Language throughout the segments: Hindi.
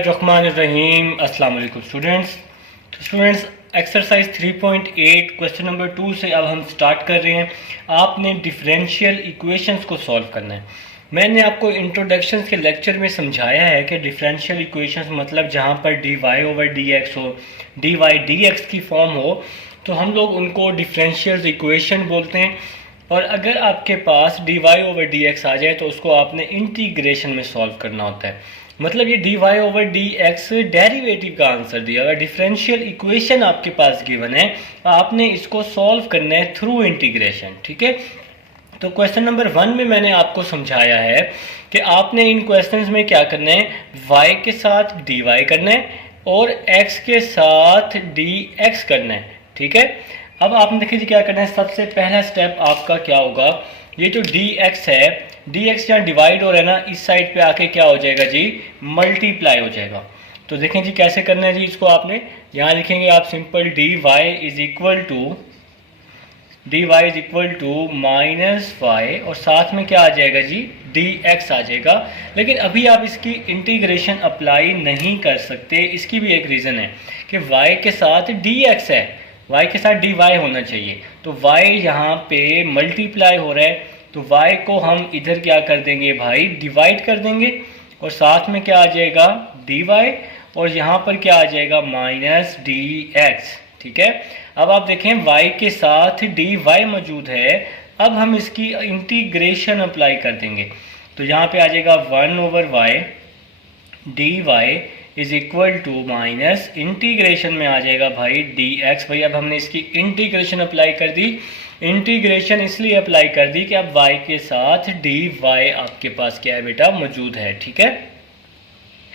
बिस्मिल्लाहिर्रहमानिर्रहीम। अस्सलाम वालेकुम स्टूडेंट्स। एक्सरसाइज 3.8 क्वेश्चन नंबर 2 से अब हम स्टार्ट कर रहे हैं। आपने डिफरेंशियल इक्वेशंस को सॉल्व करना है। मैंने आपको इंट्रोडक्शन के लेक्चर में समझाया है कि डिफरेंशियल इक्वेशंस मतलब जहाँ पर d Y over D x हो, डी वाई डी एक्स की फॉर्म हो, तो हम लोग उनको डिफरेंशियल इक्वेशन बोलते हैं। और अगर आपके पास D Y over D X आ जाए तो उसको आपने इंटीग्रेशन में सॉल्व करना होता है। मतलब ये d Y over D x derivative का आंसर दिया हुआ है। डिफरेंशियल इक्वेशन आपके पास गिवन है, आपने इसको सॉल्व करना है थ्रू इंटीग्रेशन। ठीक है, तो क्वेश्चन नंबर 1 में मैंने आपको समझाया है कि आपने इन क्वेश्चंस में क्या करना है, y के साथ dy करना है और x के साथ dx करना है। ठीक है, अब आपने देखिए क्या करना है। सबसे पहला स्टेप आपका क्या होगा, ये जो dx है, dx यहाँ डिवाइड हो रहा है ना, इस साइड पे आके क्या हो जाएगा जी, मल्टीप्लाई हो जाएगा। तो देखें जी कैसे करना है जी, इसको आपने यहाँ लिखेंगे आप simple dy is equal to minus y और साथ में क्या आ जाएगा जी, dx आ जाएगा। लेकिन अभी आप इसकी इंटीग्रेशन अप्लाई नहीं कर सकते, इसकी भी एक रीज़न है कि y के साथ dx है, y के साथ dy होना चाहिए। तो y यहाँ पे मल्टीप्लाई हो रहा है, तो y को हम इधर क्या कर देंगे भाई, डिवाइड कर देंगे और साथ में क्या आ जाएगा dy और यहाँ पर क्या आ जाएगा माइनस dx। ठीक है, अब आप देखें y के साथ dy मौजूद है, अब हम इसकी इंटीग्रेशन अप्लाई कर देंगे। तो यहाँ पे आ जाएगा 1 over y dy is equal to minus integration में आ जाएगा भाई dx। भाई अब हमने इसकी इंटीग्रेशन अप्लाई कर दी। इंटीग्रेशन इसलिए अप्लाई कर दी कि अब y के साथ dy आपके पास क्या है बेटा, मौजूद है। ठीक है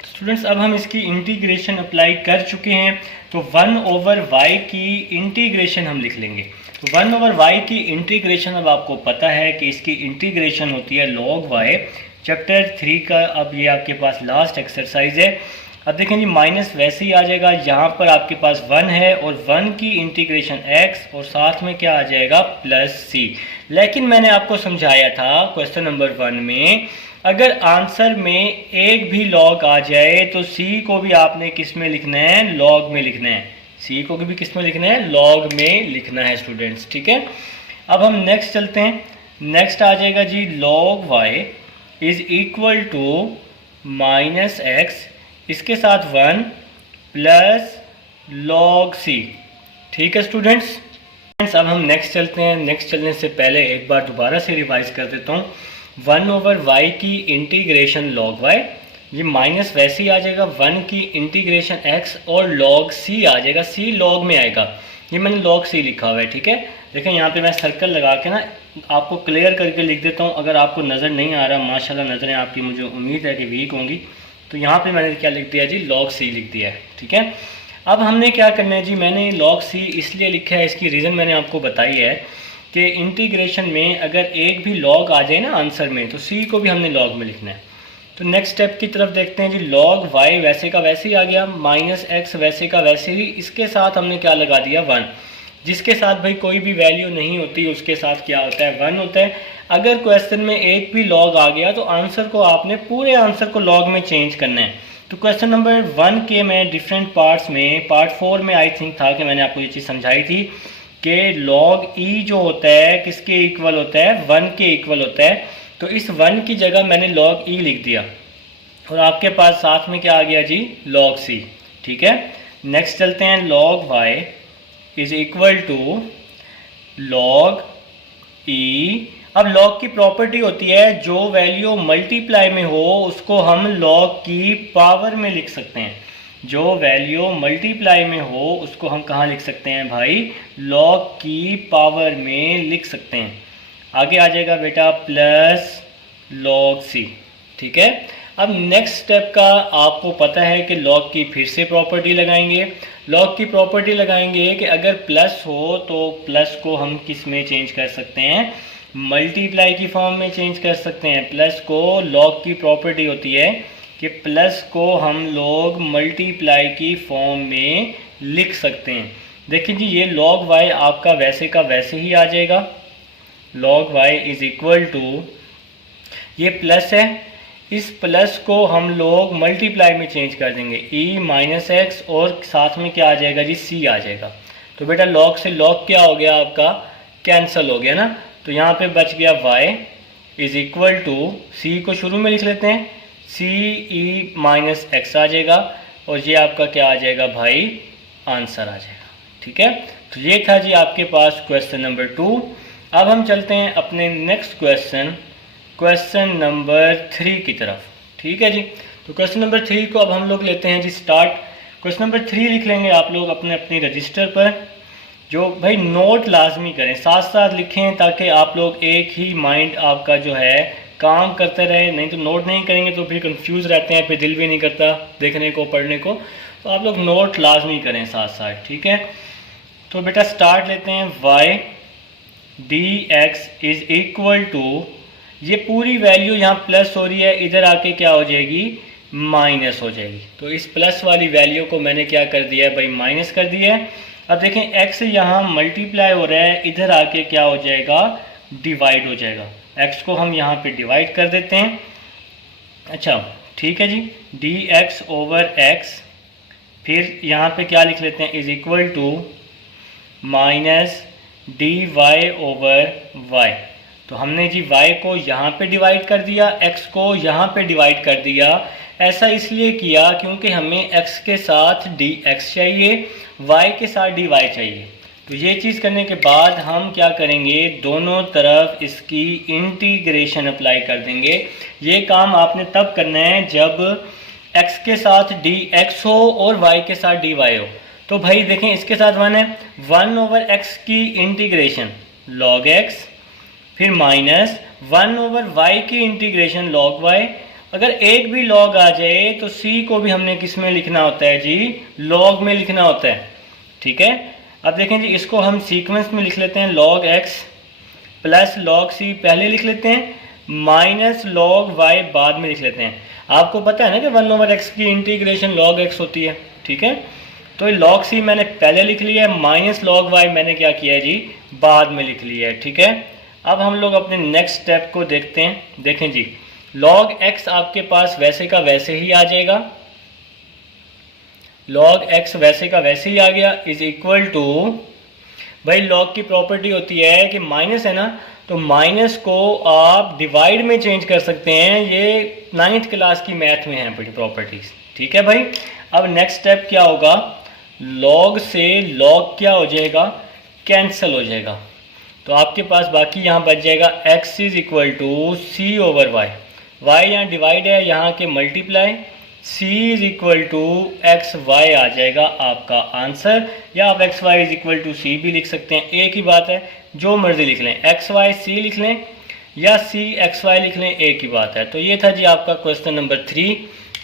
स्टूडेंट्स, अब हम इसकी इंटीग्रेशन अप्लाई कर चुके हैं, तो 1 ओवर y की इंटीग्रेशन हम लिख लेंगे। तो 1 ओवर y की इंटीग्रेशन अब आपको पता है कि इसकी इंटीग्रेशन होती है log y। चैप्टर 3 का अब ये आपके पास लास्ट एक्सरसाइज है। अब देखें जी माइनस वैसे ही आ जाएगा, यहाँ पर आपके पास 1 है और 1 की इंटीग्रेशन x और साथ में क्या आ जाएगा प्लस c। लेकिन मैंने आपको समझाया था क्वेश्चन नंबर 1 में, अगर आंसर में एक भी लॉग आ जाए तो c को भी आपने किस में लिखना है, लॉग में लिखना है। c को भी किस में लिखना है, लॉग में लिखना है स्टूडेंट्स। ठीक है, अब हम नेक्स्ट चलते हैं। नेक्स्ट आ जाएगा जी log y is equal to minus x, इसके साथ 1 प्लस log c। ठीक है स्टूडेंट्स, अब हम नेक्स्ट चलते हैं। नेक्स्ट चलने से पहले एक बार दोबारा से रिवाइज कर देता हूँ। 1 ओवर y की इंटीग्रेशन log y, ये माइनस वैसे ही आ जाएगा, 1 की इंटीग्रेशन x और log c आ जाएगा, c log में आएगा, ये मैंने log c लिखा हुआ है। ठीक है, देखें यहाँ पे मैं सर्कल लगा के ना आपको क्लियर करके लिख देता हूँ। अगर आपको नज़र नहीं आ रहा, माशाल्लाह नज़रें आपकी मुझे उम्मीद है कि वीक होंगी, तो यहाँ पे मैंने क्या लिख दिया जी, log c लिख दिया है। ठीक है, अब हमने क्या करना है जी, मैंने log c इसलिए लिखा है, इसकी रीज़न मैंने आपको बताई है कि इंटीग्रेशन में अगर एक भी log आ जाए ना आंसर में, तो c को भी हमने log में लिखना है। तो नेक्स्ट स्टेप की तरफ देखते हैं जी। log y वैसे का वैसे ही आ गया, माइनस x वैसे का वैसे ही, इसके साथ हमने क्या लगा दिया 1। जिसके साथ भाई कोई भी वैल्यू नहीं होती उसके साथ क्या होता है, 1 होता है। अगर क्वेश्चन में एक भी log आ गया तो आंसर को आपने पूरे आंसर को log में चेंज करना है। तो क्वेश्चन नंबर 1 के मैं डिफरेंट पार्ट्स में, पार्ट 4 में आई थिंक था कि मैंने आपको ये चीज़ समझाई थी कि log e जो होता है किसके इक्वल होता है, 1 के इक्वल होता है। तो इस 1 की जगह मैंने log e लिख दिया और आपके पास साथ में क्या आ गया जी, log c। ठीक है, नेक्स्ट चलते हैं। log y is equal to log e। अब log की प्रॉपर्टी होती है जो वैल्यू मल्टीप्लाई में हो उसको हम log की पावर में लिख सकते हैं। जो वैल्यू मल्टीप्लाई में हो उसको हम कहाँ लिख सकते हैं भाई, log की पावर में लिख सकते हैं। आगे आ जाएगा बेटा प्लस log c। ठीक है, अब नेक्स्ट स्टेप का आपको पता है कि log की फिर से प्रॉपर्टी लगाएंगे। log की प्रॉपर्टी लगाएंगे कि अगर प्लस हो तो प्लस को हम किस में चेंज कर सकते हैं, मल्टीप्लाई की फॉर्म में चेंज कर सकते हैं। प्लस को log की प्रॉपर्टी होती है कि प्लस को हम लोग मल्टीप्लाई की फॉर्म में लिख सकते हैं। देखिए जी ये log y आपका वैसे का वैसे ही आ जाएगा। log y is equal to, ये प्लस है, इस प्लस को हम लोग मल्टीप्लाई में चेंज कर देंगे, e माइनस एक्स और साथ में क्या आ जाएगा जी, c आ जाएगा। तो बेटा log से log क्या हो गया आपका, कैंसिल हो गया ना। तो यहाँ पे बच गया y is equal to, c को शुरू में लिख लेते हैं, c e माइनस एक्स आ जाएगा और ये आपका क्या आ जाएगा भाई, आंसर आ जाएगा। ठीक है, तो ये था जी आपके पास क्वेश्चन नंबर 2। अब हम चलते हैं अपने नेक्स्ट क्वेश्चन नंबर 3 की तरफ। ठीक है जी, तो क्वेश्चन नंबर 3 को अब हम लोग लेते हैं जी स्टार्ट। क्वेश्चन नंबर 3 लिख लेंगे आप लोग अपनी रजिस्टर पर। जो भाई नोट लाजमी करें, साथ साथ लिखें ताकि आप लोग एक ही माइंड आपका जो है काम करते रहे, नहीं तो नोट नहीं करेंगे तो फिर कंफ्यूज रहते हैं, फिर दिल भी नहीं करता देखने को पढ़ने को। तो आप लोग नोट लाजमी करें साथ साथ। ठीक है, तो बेटा स्टार्ट लेते हैं, y dx is equal to, ये पूरी वैल्यू यहाँ प्लस हो रही है, इधर आके क्या हो जाएगी, माइनस हो जाएगी। तो इस प्लस वाली वैल्यू को मैंने क्या कर दिया है भाई, माइनस कर दिया है। अब देखें x यहाँ मल्टीप्लाई हो रहा है, इधर आके क्या हो जाएगा, डिवाइड हो जाएगा। x को हम यहाँ पे डिवाइड कर देते हैं। अच्छा ठीक है जी, dx ओवर x, फिर यहाँ पे क्या लिख लेते हैं, is equal to minus dy over y। तो हमने जी y को यहाँ पे डिवाइड कर दिया, x को यहाँ पे डिवाइड कर दिया। ऐसा इसलिए किया क्योंकि हमें x के साथ dx चाहिए, y के साथ dy चाहिए। तो ये चीज़ करने के बाद हम क्या करेंगे, दोनों तरफ इसकी इंटीग्रेशन अप्लाई कर देंगे। ये काम आपने तब करना है जब x के साथ dx हो और y के साथ dy हो। तो भाई देखें इसके साथ 1 है, 1 ओवर x की इंटीग्रेशन log x, फिर माइनस 1 ओवर y की इंटीग्रेशन log y। अगर एक भी log आ जाए तो c को भी हमने किस में लिखना होता है जी, log में लिखना होता है। ठीक है, अब देखें जी इसको हम सीक्वेंस में लिख लेते हैं, log x plus log c पहले लिख लेते हैं, माइनस log y बाद में लिख लेते हैं। आपको पता है ना कि 1 ओवर x की इंटीग्रेशन log x होती है। ठीक है, तो log c मैंने पहले लिख लिया है, माइनस log y मैंने क्या किया है जी, बाद में लिख लिया है। ठीक है, अब हम लोग अपने नेक्स्ट स्टेप को देखते हैं। देखें जी, log x आपके पास वैसे का वैसे ही आ जाएगा, log x वैसे का वैसे ही आ गया, इज इक्वल टू, भाई log की प्रॉपर्टी होती है कि माइनस है ना, तो माइनस को आप डिवाइड में चेंज कर सकते हैं। ये 9th क्लास की मैथ में है बड़ी प्रॉपर्टीज। ठीक है भाई, अब नेक्स्ट स्टेप क्या होगा, log से log क्या हो जाएगा, कैंसिल हो जाएगा। तो आपके पास बाकी यहाँ बच जाएगा x is equal to c over y, y यहाँ डिवाइड है, यहाँ के multiply, c is equal to X Y आ जाएगा आपका आंसर। या आप X Y is equal to C भी लिख सकते हैं, एक ही बात है, जो मर्जी लिख लें, एक्स वाई सी लिख लें या सी एक्स वाई लिख लें, एक ही बात है। तो ये था जी आपका क्वेश्चन नंबर 3।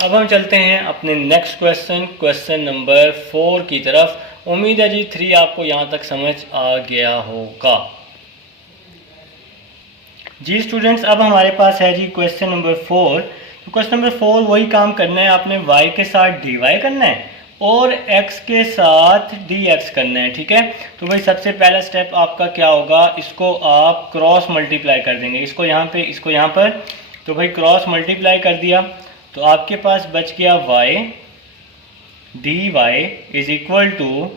अब हम चलते हैं अपने नेक्स्ट क्वेश्चन नंबर 4 की तरफ। उम्मीद है जी 3 आपको यहाँ तक समझ आ गया होगा। जी स्टूडेंट्स, अब हमारे पास है जी क्वेश्चन नंबर 4। तो क्वेश्चन नंबर 4 वही काम करना है, आपने y के साथ dy करना है और x के साथ dx करना है। ठीक है, तो भाई सबसे पहला स्टेप आपका क्या होगा, इसको आप क्रॉस मल्टीप्लाई कर देंगे, इसको यहाँ पे इसको यहाँ पर। तो भाई क्रॉस मल्टीप्लाई कर दिया तो आपके पास बच गया y dy is equal to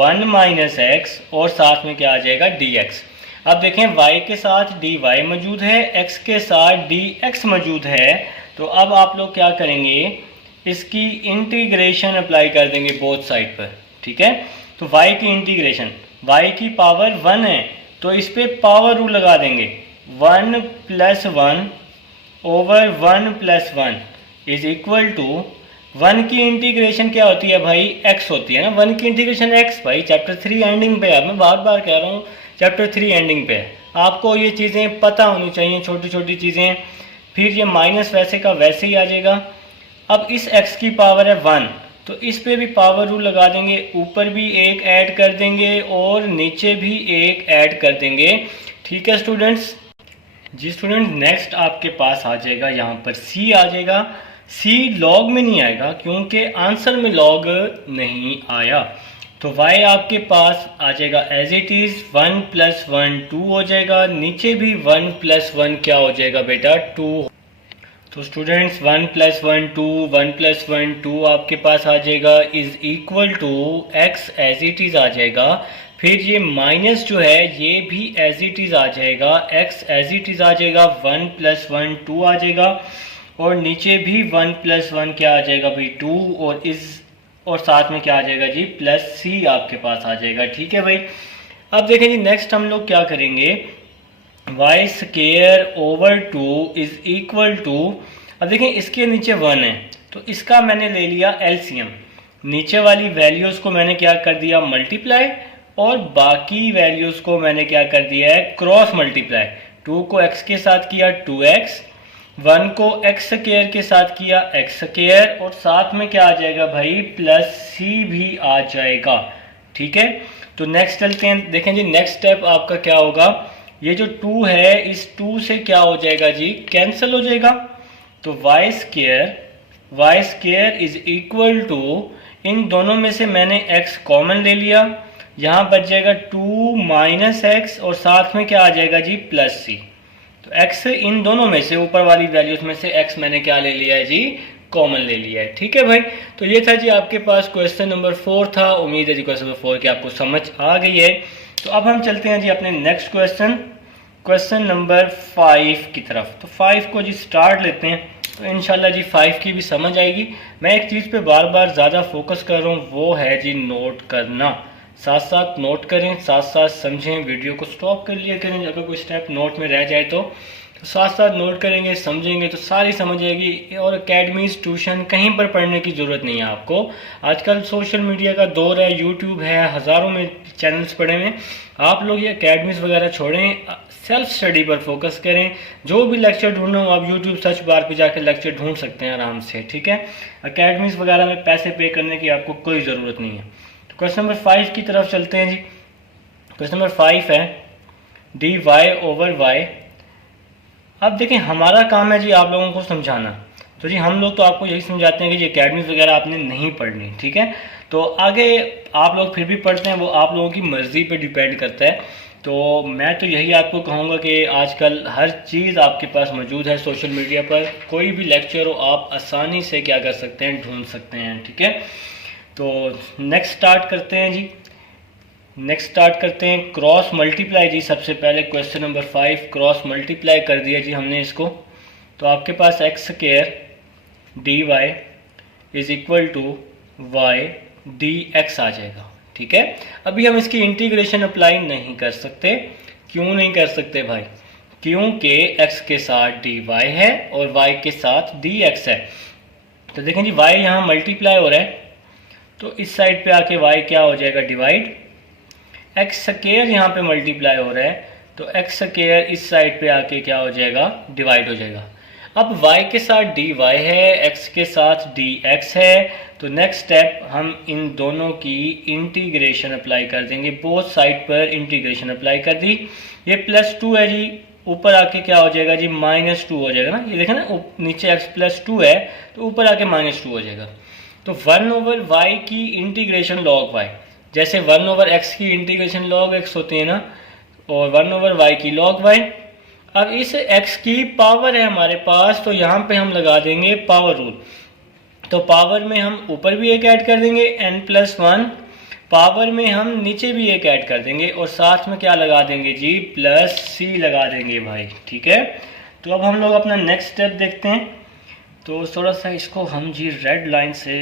1 minus x और साथ में क्या आ जाएगा dx। अब देखें y के साथ dy मौजूद है, x के साथ dx मौजूद है। तो अब आप लोग क्या करेंगे, इसकी इंटीग्रेशन अप्लाई कर देंगे बोथ साइड पर। ठीक है, तो y की इंटीग्रेशन, y की पावर 1 है तो इस पे पावर रूल लगा देंगे, 1 plus 1 over 1 plus 1 is equal to 1 की इंटीग्रेशन क्या होती है भाई, x होती है ना, 1 की इंटीग्रेशन x। भाई चैप्टर 3 एंडिंग पे है, मैं बार बार कह रहा हूँ चैप्टर 3 एंडिंग पे है, आपको ये चीज़ें पता होनी चाहिए, छोटी छोटी चीज़ें। फिर ये माइनस वैसे का वैसे ही आ जाएगा। अब इस x की पावर है 1 तो इस पे भी पावर रूल लगा देंगे, ऊपर भी एक ऐड कर देंगे और नीचे भी एक ऐड कर देंगे। ठीक है स्टूडेंट्स। जी स्टूडेंट, नेक्स्ट आपके पास आ जाएगा यहाँ पर c आ जाएगा। c लॉग में नहीं आएगा क्योंकि आंसर में लॉग नहीं आया, तो y आपके पास आ जाएगा एज इट इज़, 1 प्लस 1 2 हो जाएगा, नीचे भी 1 प्लस 1 क्या हो जाएगा बेटा 2। तो स्टूडेंट्स 1 + 1 2, 1 + 1 2 आपके पास आ जाएगा is equal to x as it is आ जाएगा। फिर ये माइनस जो है ये भी एज इट इज़ आ जाएगा, x एज इट इज़ आ जाएगा, 1 + 1 2 आ जाएगा और नीचे भी 1 + 1 क्या आ जाएगा भाई 2 और साथ में क्या आ जाएगा जी +c आपके पास आ जाएगा। ठीक है भाई। अब देखें जी नेक्स्ट हम लोग क्या करेंगे, y²/2 इज इक्वल टू, अब देखें इसके नीचे 1 है तो इसका मैंने ले लिया एलसीएम, नीचे वाली वैल्यूज़ को मैंने क्या कर दिया मल्टीप्लाई और बाकी वैल्यूज़ को मैंने क्या कर दिया है क्रॉस मल्टीप्लाई। 2 को x के साथ किया 2x, 1 को x² के साथ किया x² और साथ में क्या आ जाएगा भाई +c भी आ जाएगा। ठीक है, तो नेक्स्ट चलते हैं। देखें जी नेक्स्ट स्टेप आपका क्या होगा, ये जो 2 है इस 2 से क्या हो जाएगा जी कैंसिल हो जाएगा। तो y² इज इक्वल टू, इन दोनों में से मैंने x कॉमन ले लिया, यहाँ बच जाएगा 2 - x और साथ में क्या आ जाएगा जी +c। तो x इन दोनों में से ऊपर वाली वैल्यूज में से x मैंने क्या ले लिया है जी कॉमन ले लिया है। ठीक है भाई, तो ये था जी आपके पास क्वेश्चन नंबर 4 था। उम्मीद है जी क्वेश्चन नंबर 4 की आपको समझ आ गई है। तो अब हम चलते हैं जी अपने नेक्स्ट क्वेश्चन नंबर 5 की तरफ। तो 5 को जी स्टार्ट लेते हैं, तो इंशाल्लाह जी 5 की भी समझ आएगी। मैं एक चीज़ पे बार बार ज़्यादा फोकस कर रहा हूँ, वो है जी नोट करना। साथ साथ नोट करें, साथ साथ समझें, वीडियो को स्टॉप कर लिया करें अगर कोई स्टेप नोट में रह जाए तो साथ साथ नोट करेंगे, समझेंगे तो सारी समझ आएगी। और एकेडमीज ट्यूशन कहीं पर पढ़ने की ज़रूरत नहीं है आपको। आजकल सोशल मीडिया का दौर है, यूट्यूब है, हज़ारों में चैनल्स पड़े हुए। आप लोग ये एकेडमीज वगैरह छोड़ें, सेल्फ स्टडी पर फोकस करें। जो भी लेक्चर ढूंढना हो आप यूट्यूब सर्च बार पे जाकर लेक्चर ढूंढ सकते हैं आराम से। ठीक है, एकेडमीज वगैरह में पैसे पे करने की आपको कोई ज़रूरत नहीं है। तो क्वेश्चन नंबर 5 की तरफ चलते हैं जी। क्वेश्चन नंबर 5 है dy/y। अब देखें हमारा काम है जी आप लोगों को समझाना, तो जी हम लोग तो आपको यही समझाते हैं कि ये एकेडमीज वगैरह आपने नहीं पढ़नी। ठीक है, तो आगे आप लोग फिर भी पढ़ते हैं, वो आप लोगों की मर्ज़ी पे डिपेंड करता है। तो मैं तो यही आपको कहूँगा कि आजकल हर चीज़ आपके पास मौजूद है सोशल मीडिया पर, कोई भी लेक्चर हो आप आसानी से क्या कर सकते हैं ढूंढ सकते हैं। ठीक है, तो नेक्स्ट स्टार्ट करते हैं जी। नेक्स्ट स्टार्ट करते हैं क्रॉस मल्टीप्लाई जी। सबसे पहले क्वेश्चन नंबर 5 क्रॉस मल्टीप्लाई कर दिया जी हमने इसको, तो आपके पास x² dy is equal to y dx आ जाएगा। ठीक है, अभी हम इसकी इंटीग्रेशन अप्लाई नहीं कर सकते। क्यों नहीं कर सकते भाई, क्योंकि x के साथ dy है और y के साथ dx है। तो देखें जी y यहाँ मल्टीप्लाई हो रहा है, तो इस साइड पे आके y क्या हो जाएगा डिवाइड, x² यहाँ पे मल्टीप्लाई हो रहा है तो x² इस साइड पे आके क्या हो जाएगा डिवाइड हो जाएगा। अब y के साथ dy है, x के साथ dx है, तो नेक्स्ट स्टेप हम इन दोनों की इंटीग्रेशन अप्लाई कर देंगे। बोथ साइड पर इंटीग्रेशन अप्लाई कर दी। ये +2 है जी, ऊपर आके क्या हो जाएगा जी -2 हो जाएगा ना। ये देखें ना नीचे x +2 है तो ऊपर आके -2 हो जाएगा। तो 1/y की इंटीग्रेशन log y, जैसे 1/x की इंटीग्रेशन log x होती है ना, और 1/y की log y। अब इस x की पावर है हमारे पास, तो यहाँ पे हम लगा देंगे पावर रूल। तो पावर में हम ऊपर भी एक ऐड कर देंगे n+1, पावर में हम नीचे भी एक ऐड कर देंगे और साथ में क्या लगा देंगे जी +c लगा देंगे भाई। ठीक है, तो अब हम लोग अपना नेक्स्ट स्टेप देखते हैं। तो थोड़ा सा इसको हम जी रेड लाइन से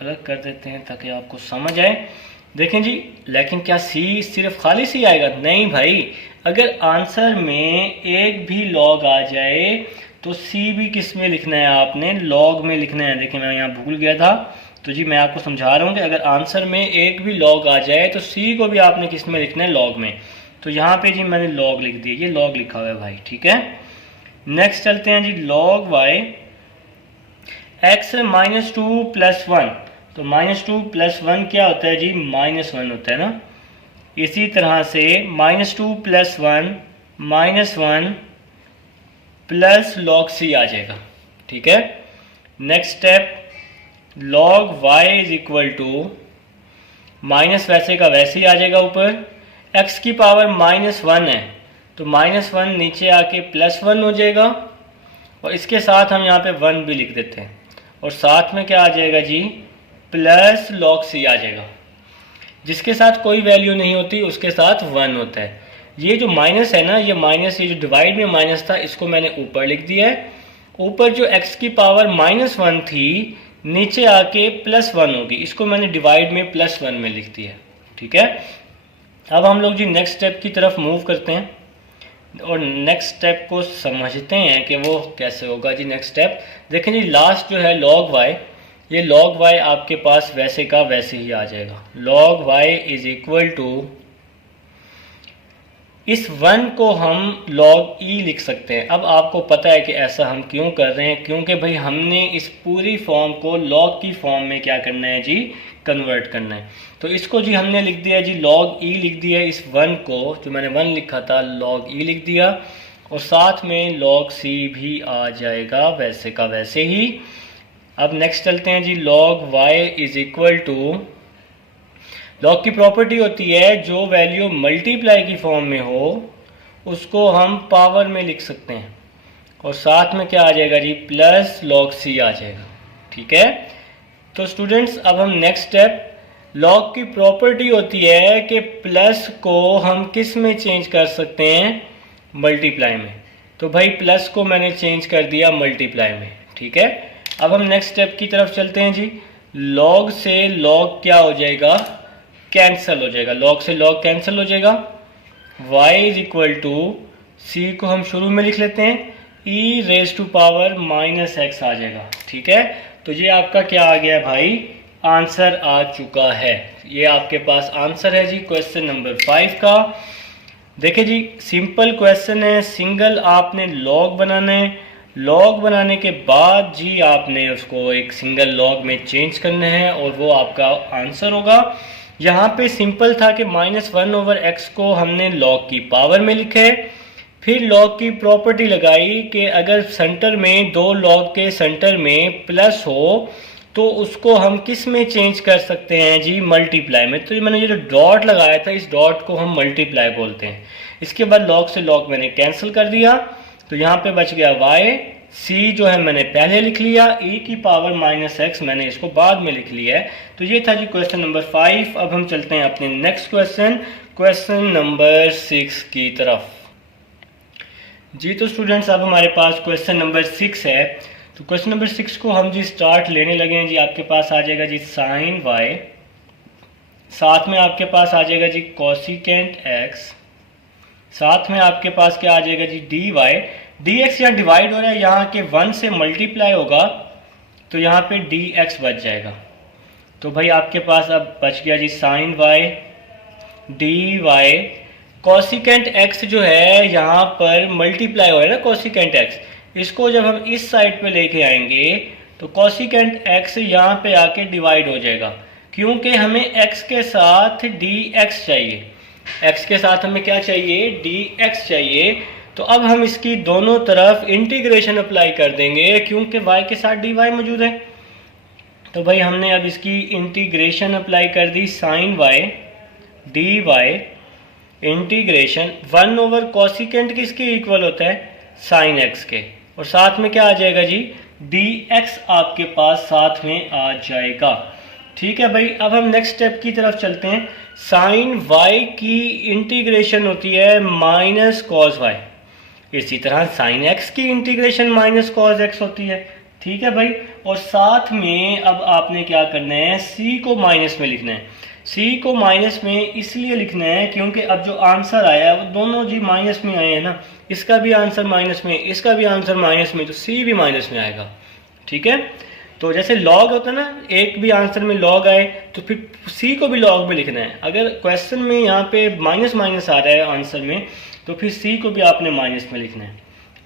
अलग कर देते हैं ताकि आपको समझ आए। देखें जी, लेकिन क्या c सिर्फ खाली c आएगा? नहीं भाई, अगर आंसर में एक भी लॉग आ जाए तो c भी किस में लिखना है, आपने लॉग में लिखना है। देखिए मैं यहाँ भूल गया था, तो जी मैं आपको समझा रहा हूँ कि अगर आंसर में एक भी लॉग आ जाए तो c को भी आपने किस में लिखना है, लॉग में। तो यहाँ पे जी मैंने लॉग लिख दिया, ये लॉग लिखा हुआ है भाई। ठीक है, नेक्स्ट चलते हैं जी log y x -2 + 1। तो -2 + 1 क्या होता है जी -1 होता है ना। इसी तरह से -2 + 1 -1 प्लस log c आ जाएगा। ठीक है, next step log y is equal to minus वैसे का वैसे ही आ जाएगा ऊपर, x की पावर -1 है तो -1 नीचे आके +1 हो जाएगा और इसके साथ हम यहाँ पे 1 भी लिख देते हैं, और साथ में क्या आ जाएगा जी, प्लस log c आ जाएगा। जिसके साथ कोई वैल्यू नहीं होती उसके साथ 1 होता है। ये जो माइनस है ना, ये माइनस, ये जो डिवाइड में माइनस था इसको मैंने ऊपर लिख दिया है। ऊपर जो x की पावर -1 थी नीचे आके +1 होगी, इसको मैंने डिवाइड में +1 में लिख दिया। ठीक है, अब हम लोग जी नेक्स्ट स्टेप की तरफ मूव करते हैं और नेक्स्ट स्टेप को समझते हैं कि वो कैसे होगा जी। नेक्स्ट स्टेप देखें जी, लास्ट जो है log y, ये log y आपके पास वैसे का वैसे ही आ जाएगा। log y is equal to, इस 1 को हम log e लिख सकते हैं। अब आपको पता है कि ऐसा हम क्यों कर रहे हैं, क्योंकि भाई हमने इस पूरी फॉर्म को log की फॉर्म में क्या करना है जी, कन्वर्ट करना है। तो इसको जी हमने लिख दिया जी log e लिख दिया, इस 1 को जो मैंने 1 लिखा था log e लिख दिया, और साथ में log c भी आ जाएगा वैसे का वैसे ही। अब नेक्स्ट चलते हैं जी, log y is equal to, log की प्रॉपर्टी होती है जो वैल्यू मल्टीप्लाई की फॉर्म में हो उसको हम पावर में लिख सकते हैं, और साथ में क्या आ जाएगा जी, प्लस log c आ जाएगा। ठीक है, तो स्टूडेंट्स अब हम नेक्स्ट स्टेप, लॉग की प्रॉपर्टी होती है कि प्लस को हम किस में चेंज कर सकते हैं, मल्टीप्लाई में। तो भाई प्लस को मैंने चेंज कर दिया मल्टीप्लाई में। ठीक है, अब हम नेक्स्ट स्टेप की तरफ चलते हैं जी। लॉग से लॉग क्या हो जाएगा, कैंसिल हो जाएगा, log से log कैंसिल हो जाएगा। y is equal to, c को हम शुरू में लिख लेते हैं, e raise to power -x आ जाएगा। ठीक है, तो ये आपका क्या आ गया भाई, आंसर आ चुका है। ये आपके पास आंसर है जी क्वेश्चन नंबर 5 का। देखिए जी, सिंपल क्वेश्चन है, सिंगल आपने log बनाना है, log बनाने के बाद जी आपने उसको एक सिंगल log में चेंज करना है और वो आपका आंसर होगा। यहाँ पे सिंपल था कि -1/x को हमने log की पावर में लिखे, फिर log की प्रॉपर्टी लगाई कि अगर सेंटर में दो log के सेंटर में प्लस हो तो उसको हम किस में चेंज कर सकते हैं जी, मल्टीप्लाई में। तो मैंने ये जो डॉट लगाया था इस डॉट को हम मल्टीप्लाई बोलते हैं। इसके बाद log से log मैंने कैंसिल कर दिया, तो यहाँ पे बच गया y, c जो है मैंने पहले लिख लिया, e की पावर -x मैंने इसको बाद में लिख लिया है। तो ये था जी क्वेश्चन नंबर 5। अब हम चलते हैं अपने नेक्स्ट क्वेश्चन, क्वेश्चन नंबर 6 की तरफ जी। तो स्टूडेंट्स अब हमारे पास क्वेश्चन नंबर 6 है। तो क्वेश्चन नंबर 6 को हम जी स्टार्ट लेने लगे हैं जी। आपके पास आ जाएगा जी साइन y, साथ में आपके पास आ जाएगा जी कोसिकेंट x, साथ में आपके पास क्या आ जाएगा जी dy। dx यहाँ डिवाइड हो रहा है, यहाँ के 1 से मल्टीप्लाई होगा तो यहाँ पे dx बच जाएगा। तो भाई आपके पास अब बच गया जी sine y dy। Cosecant x जो है यहाँ पर मल्टीप्लाई हो रहा है ना, कोसिकेंट x, इसको जब हम इस साइड पे लेके आएंगे तो कोसिकेंट x यहाँ पे आके डिवाइड हो जाएगा, क्योंकि हमें x के साथ dx चाहिए। x के साथ हमें क्या चाहिए, dx चाहिए। तो अब हम इसकी दोनों तरफ इंटीग्रेशन अप्लाई कर देंगे, क्योंकि y के साथ dy मौजूद है। तो भाई हमने अब इसकी इंटीग्रेशन अप्लाई कर दी, साइन y dy इंटीग्रेशन 1/कोसिकेंट किसके इक्वल होता है, साइन x के, और साथ में क्या आ जाएगा जी, dx आपके पास साथ में आ जाएगा। ठीक है भाई, अब हम नेक्स्ट स्टेप की तरफ चलते हैं। साइन y की इंटीग्रेशन होती है -cos y, इसी तरह साइन x की इंटीग्रेशन -cos x होती है। ठीक है भाई, और साथ में अब आपने क्या करना है, c को माइनस में लिखना है। c को माइनस में इसलिए लिखना है क्योंकि अब जो आंसर आया वो दोनों जी माइनस में आए हैं ना, इसका भी आंसर माइनस में, इसका भी आंसर माइनस में, तो c भी माइनस में आएगा। ठीक है, तो जैसे log होता है ना, एक भी आंसर में log आए तो फिर c को भी log में लिखना है। अगर क्वेश्चन में यहाँ पे माइनस माइनस आ रहा है आंसर में तो फिर c को भी आपने माइनस में लिखना है।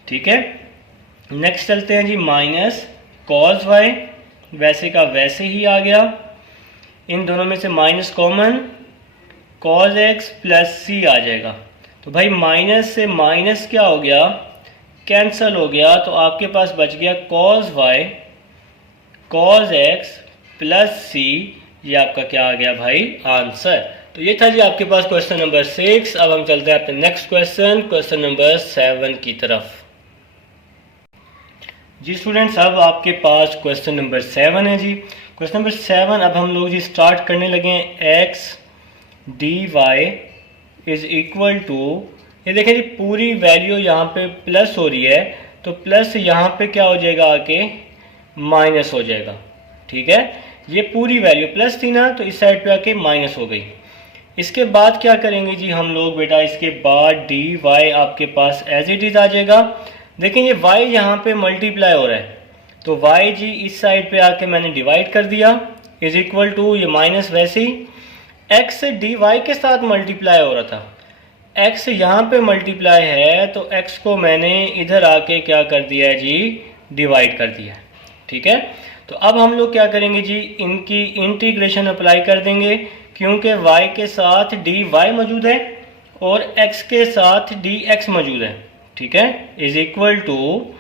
ठीक है, नेक्स्ट चलते हैं जी, माइनस cos y वैसे का वैसे ही आ गया, इन दोनों में से minus common, cos x plus c आ जाएगा। तो भाई माइनस से माइनस क्या हो गया, कैंसल हो गया, तो आपके पास बच गया cos y cos x plus c, ये आपका क्या आ गया भाई, आंसर। तो ये था जी आपके पास क्वेश्चन नंबर 6। अब हम चलते हैं अपने नेक्स्ट क्वेश्चन, क्वेश्चन नंबर 7 की तरफ। जी स्टूडेंट्स, अब आपके पास क्वेश्चन नंबर 7 है जी। क्वेश्चन नंबर 7 अब हम लोग जी स्टार्ट करने लगे हैं। X d y is equal to, ये देखें जी पूरी वैल्यू यहाँ पे प्लस हो रही है, तो प्लस यहाँ पे क्या हो जाएगा आके माइनस हो जाएगा। ठीक है, ये पूरी वैल्यू प्लस थी ना, तो इस साइड पे आके माइनस हो गई। इसके बाद क्या करेंगे जी हम लोग बेटा, इसके बाद डी वाई आपके पास एज इट इज आ जाएगा। देखें ये y यहाँ पे मल्टीप्लाई हो रहा है, तो y जी इस साइड पे आके मैंने डिवाइड कर दिया, इज इक्वल टू ये माइनस वैसे ही x डी वाई के साथ मल्टीप्लाई हो रहा था, x यहाँ पे मल्टीप्लाई है, तो x को मैंने इधर आके क्या कर दिया है जी, डिवाइड कर दिया। ठीक है, तो अब हम लोग क्या करेंगे जी, इनकी इंटीग्रेशन अप्लाई कर देंगे, क्योंकि y के साथ डी वाई मौजूद है और x के साथ डी एक्स मौजूद है। ठीक है, इज इक्वल टू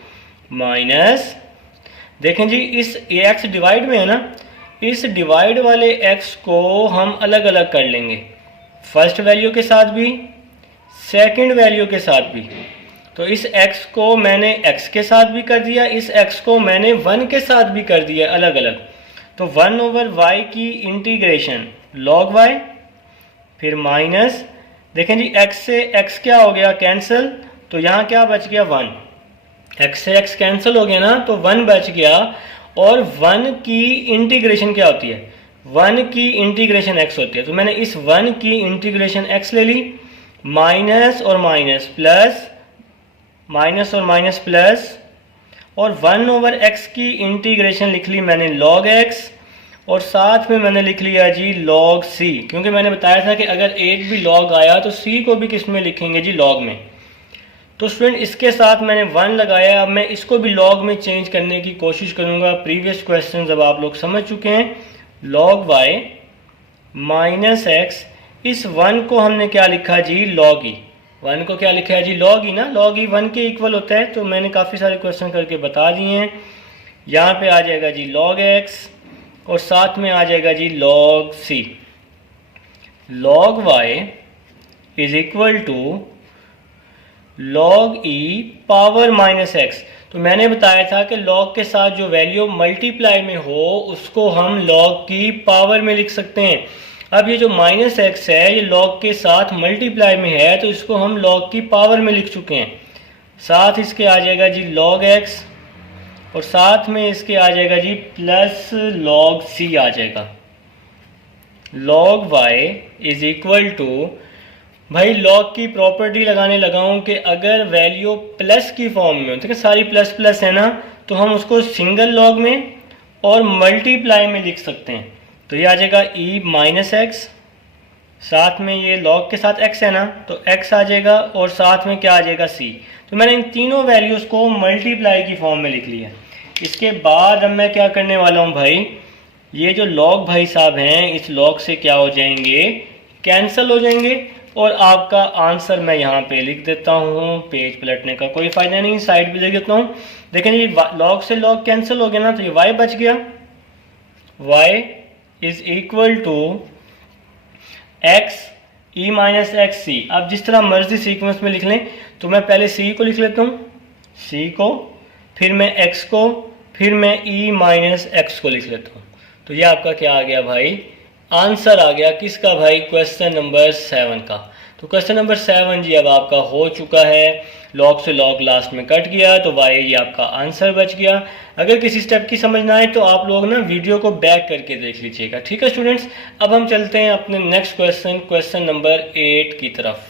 माइनस, देखें जी इस x डिवाइड में है ना, इस डिवाइड वाले x को हम अलग अलग कर लेंगे, फर्स्ट वैल्यू के साथ भी सेकंड वैल्यू के साथ भी। तो इस x को मैंने x के साथ भी कर दिया, इस x को मैंने 1 के साथ भी कर दिया अलग अलग। तो 1/y की इंटीग्रेशन log y, फिर माइनस, देखें जी x से x क्या हो गया कैंसिल, तो यहाँ क्या बच गया 1, x से x कैंसिल हो गया ना, तो 1 बच गया। और 1 की इंटीग्रेशन क्या होती है, 1 की इंटीग्रेशन x होती है, तो मैंने इस 1 की इंटीग्रेशन x ले ली, माइनस और माइनस प्लस, माइनस और माइनस प्लस, और 1/x की इंटीग्रेशन लिख ली मैंने log x, और साथ में मैंने लिख लिया जी log c, क्योंकि मैंने बताया था कि अगर एक भी log आया तो c को भी किस में लिखेंगे जी, log में। तो स्टूडेंट इसके साथ मैंने 1 लगाया, अब मैं इसको भी log में चेंज करने की कोशिश करूंगा। प्रीवियस क्वेश्चन अब आप लोग समझ चुके हैं, log y माइनस एक्स, इस 1 को हमने क्या लिखा जी, log e, 1 को क्या लिखा है जी, log e ना, log e 1 के इक्वल होता है, तो मैंने काफ़ी सारे क्वेश्चन करके बता दिए हैं। यहाँ पे आ जाएगा जी log x, और साथ में आ जाएगा जी log c। log y is equal to log e power minus x, तो मैंने बताया था कि log के साथ जो वैल्यू मल्टीप्लाई में हो उसको हम log की पावर में लिख सकते हैं। अब ये जो माइनस एक्स है ये log के साथ मल्टीप्लाई में है, तो इसको हम log की पावर में लिख चुके हैं। साथ इसके आ जाएगा जी log x, और साथ में इसके आ जाएगा जी प्लस log c आ जाएगा। log y is equal to, भाई log की प्रॉपर्टी लगाने लगा हूँ कि अगर वैल्यू प्लस की फॉर्म में हो, ठीक है, सारी प्लस प्लस है ना, तो हम उसको सिंगल log में और मल्टीप्लाई में लिख सकते हैं। तो ये आ जाएगा e माइनस एक्स, साथ में ये log के साथ x है ना, तो x आ जाएगा, और साथ में क्या आ जाएगा c। तो मैंने इन तीनों वैल्यूज़ को मल्टीप्लाई की फॉर्म में लिख लिया। इसके बाद अब मैं क्या करने वाला हूँ भाई, ये जो log भाई साहब हैं, इस log से क्या हो जाएंगे, कैंसिल हो जाएंगे, और आपका आंसर मैं यहाँ पे लिख देता हूँ। पेज पलटने का कोई फ़ायदा नहीं, साइड भी लिख देता हूँ। देखें ये log से log कैंसिल हो गया ना, तो ये y बच गया, y is equal to x e minus X C. अब जिस तरह मर्जी सीक्वेंस में लिख लें, तो मैं पहले c को लिख लेता हूँ, c को, फिर मैं x को, फिर मैं e माइनस एक्स को लिख लेता हूँ। तो ये आपका क्या आ गया भाई, आंसर आ गया किसका भाई, क्वेश्चन नंबर 7 का। तो क्वेश्चन नंबर 7 जी अब आपका हो चुका है, log से log लास्ट में कट गया, तो y ये आपका आंसर बच गया। अगर किसी स्टेप की समझ ना आए तो आप लोग ना वीडियो को बैक करके देख लीजिएगा। ठीक है स्टूडेंट्स, अब हम चलते हैं अपने नेक्स्ट क्वेश्चन, क्वेश्चन नंबर 8 की तरफ।